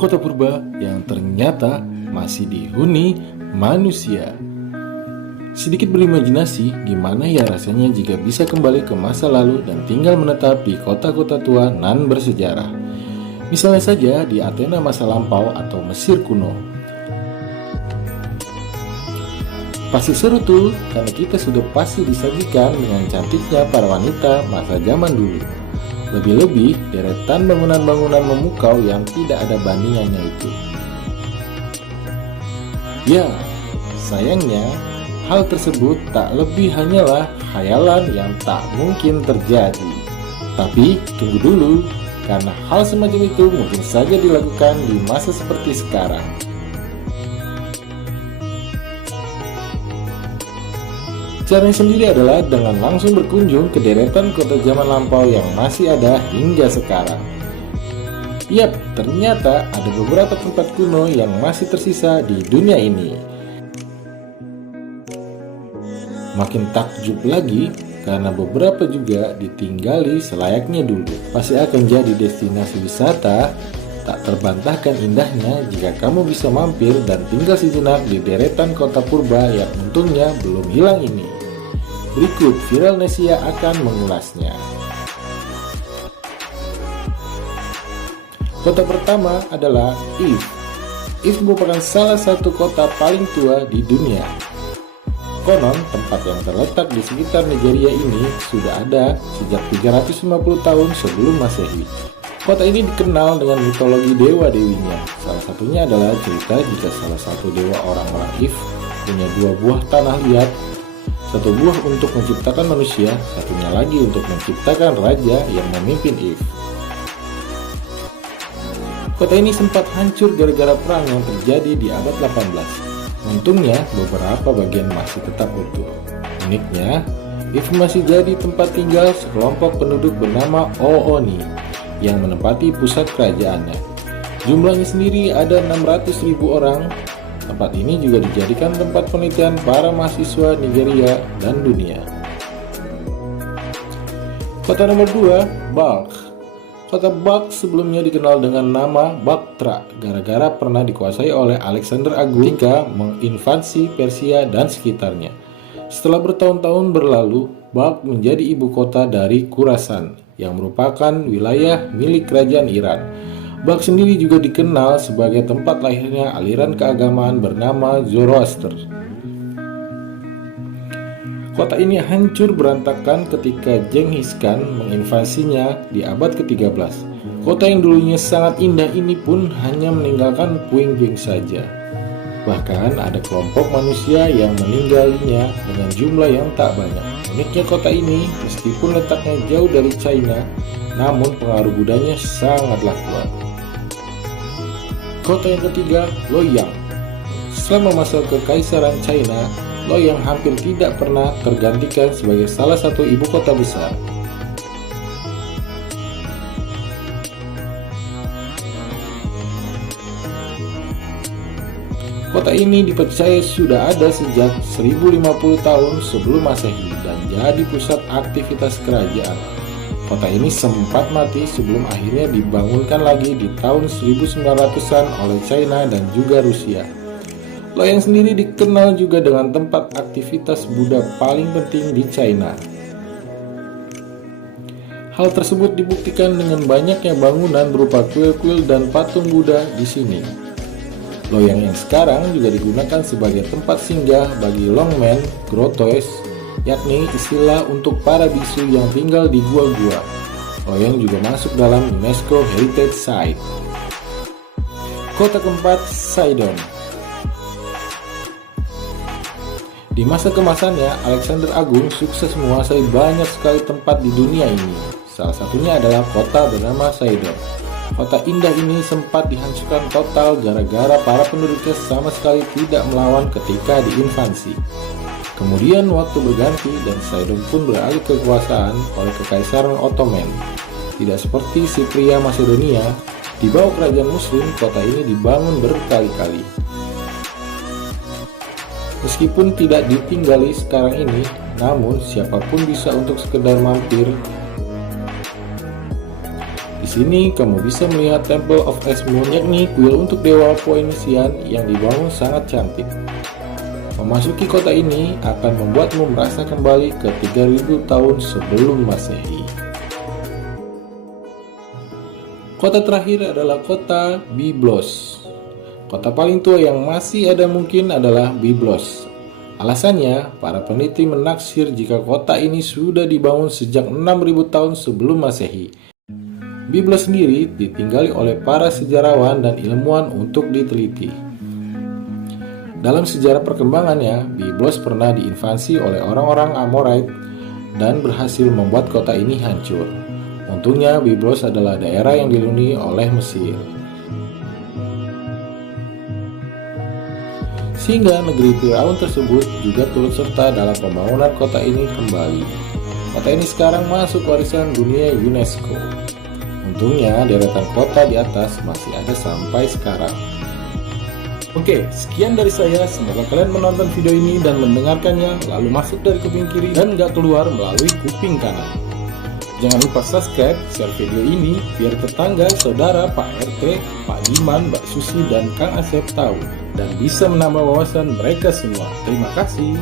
Sebuah kota purba yang ternyata masih dihuni manusia. Sedikit berimajinasi gimana ya rasanya jika bisa kembali ke masa lalu dan tinggal menetap di kota-kota tua nan bersejarah. Misalnya saja di Athena masa lampau atau Mesir kuno. Pasti seru tuh, karena kita sudah pasti disajikan dengan cantiknya para wanita masa zaman dulu. Lebih-lebih deretan bangunan-bangunan memukau yang tidak ada bandingannya itu. Ya, sayangnya hal tersebut tak lebih hanyalah khayalan yang tak mungkin terjadi. Tapi tunggu dulu, karena hal semacam itu mungkin saja dilakukan di masa seperti sekarang. Caranya sendiri adalah dengan langsung berkunjung ke deretan kota zaman lampau yang masih ada hingga sekarang. Yap, ternyata ada beberapa tempat kuno yang masih tersisa di dunia ini. Makin takjub lagi karena beberapa juga ditinggali selayaknya dulu. Pasti akan jadi destinasi wisata tak terbantahkan indahnya jika kamu bisa mampir dan tinggal sejenak di deretan kota purba yang untungnya belum hilang ini. Berikut Viralnesia akan mengulasnya. Kota pertama adalah If. If merupakan salah satu kota paling tua di dunia. Konon, tempat yang terletak di sekitar Nigeria ini sudah ada sejak 350 tahun sebelum Masehi. Kota ini dikenal dengan mitologi dewa-dewinya. Salah satunya adalah cerita jika salah satu dewa orang-orang If punya dua buah tanah liat, satu buah untuk menciptakan manusia, satunya lagi untuk menciptakan raja yang memimpin If. Kota ini sempat hancur gara-gara perang yang terjadi di abad 18. Untungnya, beberapa bagian masih tetap utuh. Uniknya, If masih jadi tempat tinggal sekelompok penduduk bernama Ooni yang menempati pusat kerajaannya. Jumlahnya sendiri ada 600.000 orang. Tempat ini juga dijadikan tempat penelitian para mahasiswa Nigeria dan dunia. Kota nomor 2, Balkh. Kota Balkh sebelumnya dikenal dengan nama Baktra gara-gara pernah dikuasai oleh Alexander Agung ketika menginvasi Persia dan sekitarnya. Setelah bertahun-tahun berlalu, Balkh menjadi ibu kota dari Khurasan yang merupakan wilayah milik kerajaan Iran. Balkh sendiri juga dikenal sebagai tempat lahirnya aliran keagamaan bernama Zoroaster. Kota ini hancur berantakan ketika Genghis Khan menginvasinya di abad ke-13. Kota yang dulunya sangat indah ini pun hanya meninggalkan puing-puing saja. Bahkan ada kelompok manusia yang meninggalnya dengan jumlah yang tak banyak. Uniknya kota ini, meskipun letaknya jauh dari China, namun pengaruh budanya sangatlah kuat. Kota yang ketiga, Luoyang. Selama masa kekaisaran China, Luoyang hampir tidak pernah tergantikan sebagai salah satu ibu kota besar. Kota ini dipercaya sudah ada sejak 1050 tahun sebelum Masehi dan jadi pusat aktivitas kerajaan. Kota ini sempat mati sebelum akhirnya dibangunkan lagi di tahun 1900-an oleh China dan juga Rusia. Luoyang sendiri dikenal juga dengan tempat aktivitas Buddha paling penting di China. Hal tersebut dibuktikan dengan banyaknya bangunan berupa kuil-kuil dan patung Buddha di sini. Luoyang yang sekarang juga digunakan sebagai tempat singgah bagi Longmen Grottoes, yakni istilah untuk para bisu yang tinggal di gua-gua. Luoyang juga masuk dalam UNESCO Heritage Site. Kota keempat, Sidon. Di masa kemasannya, Alexander Agung sukses menguasai banyak sekali tempat di dunia ini. Salah satunya adalah kota bernama Sidon. Kota indah ini sempat dihancurkan total gara-gara para penduduknya sama sekali tidak melawan ketika diinvasi. Kemudian waktu berganti dan Sidon pun beralih kekuasaan oleh Kekaisaran Ottoman. Tidak seperti Sipria Macedonia, di bawah kerajaan Muslim, kota ini dibangun berkali-kali. Meskipun tidak ditinggali sekarang ini, namun siapapun bisa untuk sekedar mampir. Di sini kamu bisa melihat Temple of Esmun, yakni kuil untuk dewa Phoenician yang dibangun sangat cantik. Memasuki kota ini akan membuatmu merasa kembali ke 3000 tahun sebelum Masehi. Kota terakhir adalah kota Byblos. Kota paling tua yang masih ada mungkin adalah Byblos. Alasannya, para peneliti menaksir jika kota ini sudah dibangun sejak 6000 tahun sebelum Masehi. Byblos sendiri ditinggali oleh para sejarawan dan ilmuwan untuk diteliti. Dalam sejarah perkembangannya, Byblos pernah diinvasi oleh orang-orang Amorite dan berhasil membuat kota ini hancur. Untungnya, Byblos adalah daerah yang dilindungi oleh Mesir, sehingga negeri Firaun tersebut juga turut serta dalam pembangunan kota ini kembali. Kota ini sekarang masuk warisan dunia UNESCO. Untungnya, deretan kota di atas masih ada sampai sekarang. Oke, sekian dari saya. Semoga kalian menonton video ini dan mendengarkannya, lalu masuk dari kuping kiri dan nggak keluar melalui kuping kanan. Jangan lupa subscribe, share video ini, biar tetangga, saudara, Pak RT, Pak Diman, Mbak Susi, dan Kang Asep tahu, dan bisa menambah wawasan mereka semua. Terima kasih.